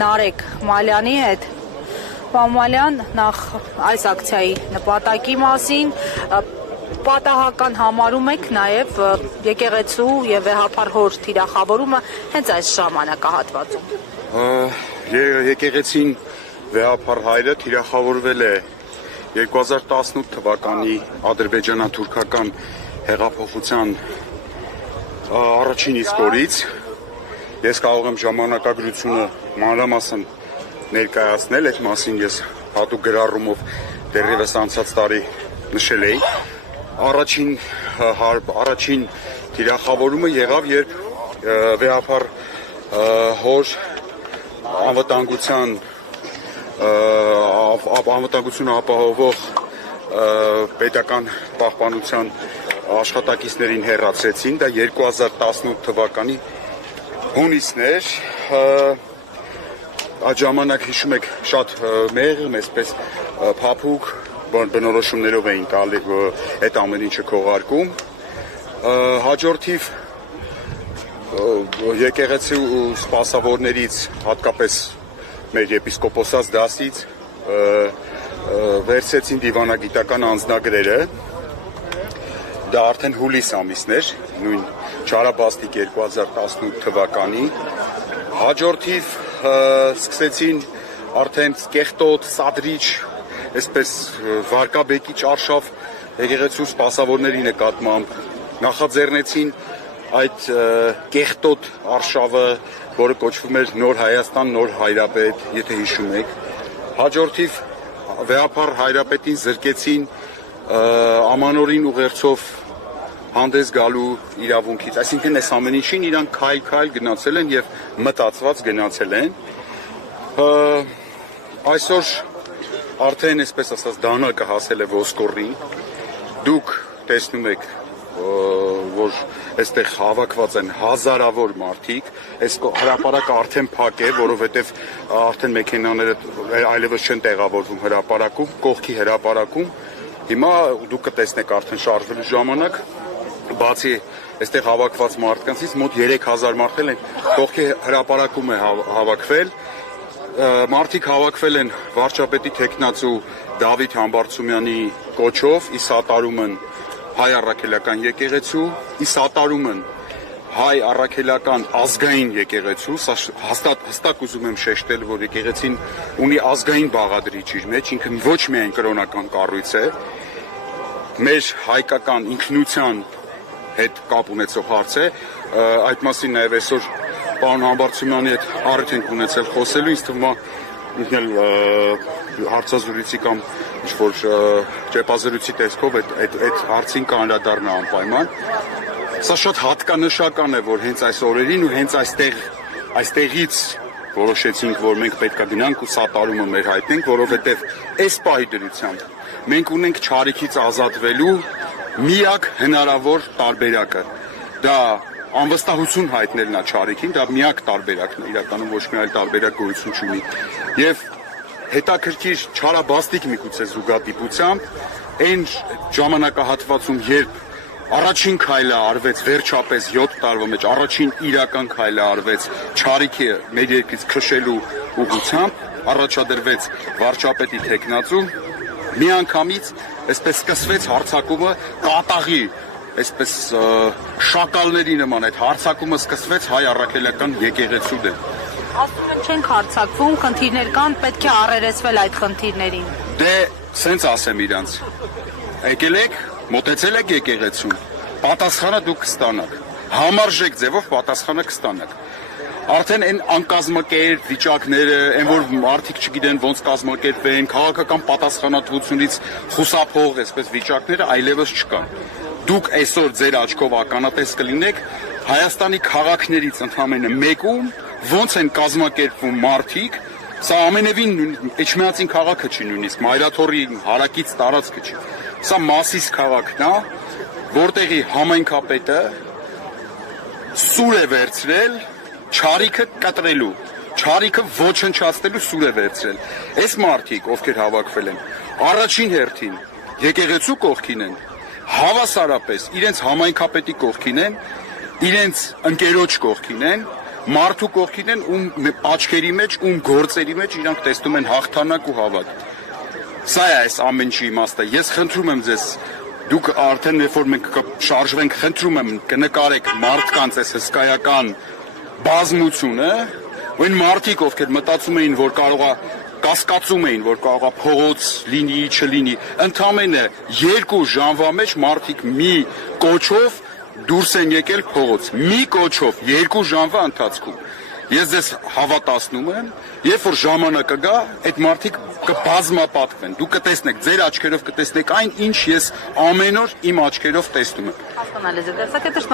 Նարեկ Մալյանի հետ։ Պարոն Մալյան, նախ այս ակցիայի նպատակի մասին պատահական համարում եք նաև եկեղեցու եւ վեհափառ հոր թիրախավորումը հենց այս ժամանակահատվածում։ Եկեղեցին վեհափառ հայրը թիրախավորվել է 2018 թվականի ադրբեջանա-թուրքական հեղափոխության առաջին իսկ օրից։ Ես կարող եմ ժամանակագրությունը մանրամասն ներկայացնել, այդ մասին ես հատուկ գրառումով դեռևս անցած տարի նշել էի։ Առաջին թիրախավորումը եղավ, երբ վեհափառ հոր անվտանգությունը ապահովող պետական պահպանության աշխատակիցներին հեռացրեցին, դա 2018 թվականի հունիսն էր, այդ ժամանակ հիշում եք շատ մեղմ, այսպես փափուկ բնորոշումներով էին այդ ամեն ինչը քողարկում, հաջորդիվ եկեղեցու սպասավորներից, հատկապես մեր եպիսկոպոսած դասից վերցեցին դիվանագիտական անձնագրերը, դա արդեն հուլիս ամիսն էր, նույն Չարաբաստիկ 2018 թվականի, հաջորդիվ սկսեցին արդեն Կեղտոտ, Սադրիչ, այսպես վարկաբեկիչ արշավ եկեղեցու սպասավորների նկատմամբ նախաձեռնեցին այդ Կեղտոտ արշավը, որը կոչվում էր Նոր Հայաստան, Նոր Հայրապետ, եթե հիշում եք, հաջորդիվ վեհափառ հայրապետին զրկեցին ամանորին ուղերձով հանդես գալու իրավունքից, այսինքն այս ամեն ինչին իրանք քայլ գնացել են եւ մտածված գնացել են։ Այսօր արդեն այսպես ասած դանակը հասել է ոսկորին։ Դուք տեսնում եք, որ այստեղ հավաքված են հազարավոր մարդիկ, այս հրապարակը արդեն փակ է, որովհետեւ արդեն մեքենաները այլևս չեն տեղավորվում հրապարակում, կողքի հրապարակում։ Հիմա դուք կտեսնեք արդեն շարժվելու ժամանակ, բացի այստեղ հավաքված մարդկանցից մոտ 3000 մարդ են կողքի հրապարակում է հավաքվել, մարդիկ հավաքվել են վարչապետի թեկնածու Դավիթ Համբարձումյանի կոչով, ի սատարում են հայ առաքելական եկեղեցու, ի սատարում են հայ առաքելական ազգային եկեղեցու, սա հստակ ուզում եմ շեշտել, որ եկեղեցին ունի ազգային բաղադրիչ իր մեջ, ինքը ոչ միայն կրոնական կառույց է, մեր հայկական ինքնության հետ կապ ունեցող հարց է, այդ մասին նաև այսօր պարոն Համբարձումյանի հետ առիթ ենք ունեցել խոսելու, ինձ թվում է ինքն էլ հարցազրույցի կամ ինչ-որ ճեպազրույցի տեսքով այդ հարցին կանդրադառնա անպայման։ Սա շատ հատկանշական է, որ հենց այս օրերին ու հենց այստեղից որոշեցինք, որ մենք պետք է գնանք ու սատարումը մեր հայտնենք, որովհետև այս պահի դրությամբ մենք ունենք չարիքից ազատվելու միակ հնարավոր տարբերակը, դա անվստահություն հայտնելն է չարիքին, դա միակ տարբերակն է, իրականում ոչ մի այլ տարբերակ գոյություն չունի։ Եվ հետաքրքիր Չարաբաստիկ միգուցե զուգադիպությամբ այն ժամանակահատվածում, երբ առաջին քայլը արվեց վերջապես 7 տարվա մեջ, առաջին իրական քայլը արվեց չարիքի մեր երկրից քշելու ուղղությամբ, առաջադրվեց վարչապետի թեկնածու, միանգամից այսպես սկսվեց հարձակումը կատաղի, այսպես շակալների նման այդ հարձակումը սկսվեց հայ առաքելական եկեղեցու դեմ։ Ասում են չենք հարձակվում, խնդիրներ կան, պետք է առերեսվել այդ խնդիրներին։ Դե սենց ասեմ իրանց, եկել եք, մոտեցել եք եկեղեցուն, պատասխանը դուք կստանաք, համարժեք ձևով պատասխանը կստանաք։ Արդեն այն անկազմակերպ վիճակները, այն որ մարդիկ չգիտեն ոնց կազմակերպվեն, քաղաքական պատասխանատվությունից խուսափող այսպես վիճակները այլևս չկան։ Դուք այսօր ձեր աչքով ականատես կլինեք Հայաստանի քաղաքներից ընդամենը մեկում ոնց են կազմակերպվում մարդիկ, սա ամենևին Էջմիածին քաղաքը չի նույնիսկ, Մայրաթորի հարակից տարածքը չի։ Սա Մասիս քաղաքն է, որտեղի համայնքապետը սուր է վերցրել չարիքը կտրելու, չարիքը ոչնչացնելու սուր է վերցրել։ Այս մարդիկ, ովքեր հավաքվել են, առաջին հերթին եկեղեցու կողքին են, հավասարապես իրենց համայնքապետի կողքին են, իրենց ընկերոջ կողքին են, մարդու կողքին են, ում աչքերի մեջ, ում գործերի մեջ իրանք տեսնում են հաղթանակ ու հավատ։ Սա է այս ամեն ինչի իմաստը։ Ես խնդրում եմ ձեզ, դուք արդեն երբ որ մենք կշարժվենք, խնդրում եմ կնկարեք մարդկանց այս հսկայական բազմությունը, այն մարդիկ, ովքեր մտածում էին, որ կարողա կասկածում էին, որ կարողա փողոց լինի, չլինի, ընդամենը 2 ժամվա մեջ մարդիկ մի կոչով դուրս են եկել փողոց, մի կոչով 2 ժամվա ընթացքում։ Ես ձեզ հավատացնում եմ, երբ որ ժամանակը գա, այդ մարդիկ կբազմապատկվեն։ Դուք կտեսնեք, ձեր աչքերով կտեսնեք այն, ինչ ես ամեն օր իմ աչքերով տեսնում եմ։ Հասկանալի է, դերսակետը